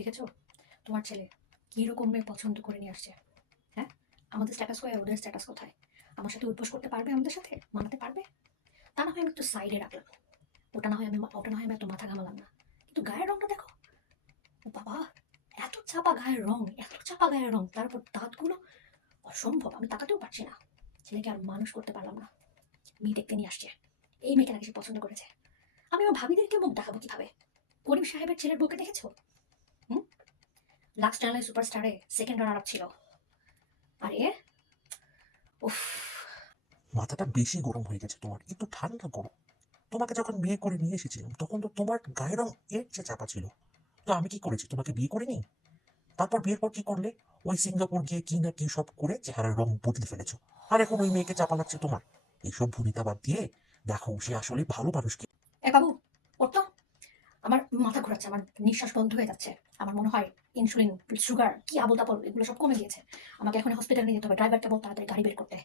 দেখেছো তোমার ছেলে কি রকম মেয়ে পছন্দ করে নিয়ে আসছে? হ্যাঁ, আমাদের স্ট্যাটাস হয়, ওদের স্ট্যাটাস কোথায়? আমার সাথে উঠবোস করতে পারবে? আমাদের সাথে মানাতে পারবে? তা না হয় আমি একটু সাইডে রাখলাম, ওটা না হয় আমি এত মাথা ঘামালাম না, কিন্তু গায়ের রংটা দেখো। ও বাবা, এত চাপা গায়ের রং, এত চাপা গায়ের রং, তারপর দাঁতগুলো অসম্ভব, আমি তাকাতেও পারছি না। ছেলেকে আর মানুষ করতে পারলাম না। মেয়ে দেখতে নিয়ে আসছে, এই মেয়েকে নাকি সে পছন্দ করেছে। আমি আমার ভাবিদেরকে মুখ দেখাবো কিভাবে? করিম সাহেবের ছেলের বউকে দেখেছো? হুম, লাক্স চ্যানেলের সুপারস্টারে সেকেন্ড রানার আপ ছিল। আর এ, উফ। মাথাটা বেশি গরম হয়ে গেছে তোমার, একটু ঠান্ডা করো। তোমাকে যখন বিয়ে করে নিয়ে এসেছিলাম তখন তো তোমার গায়ের রং এর চেয়ে চাপা ছিল। তো আমি কি করেছি, তোমাকে বিয়ে করিনি? তারপর বিয়ের পর কি করলে? ওই সিঙ্গাপুর গিয়ে কি না কি সব করে চেহারার রং বদলে ফেলেছো। আর এখন ওই মেয়েকে চাপা লাগছে তোমার। এইসব ভূমিকা বাদ দিয়ে দেখো সে আসলে ভালো মানুষ কি। এ বাবু, ওর তো আমার মাথা ঘোরাচ্ছে, আমার নিঃশ্বাস বন্ধ হয়ে যাচ্ছে। আমার মনে হয় ইনসুলিন, সুগার কি আবল তাবল এগুলো সব কমে গিয়েছে। আমাকে এখন হসপিটালে নিয়ে যেতে হবে, ড্রাইভারকে বল তাড়াতাড়ি গাড়ি বের করতে।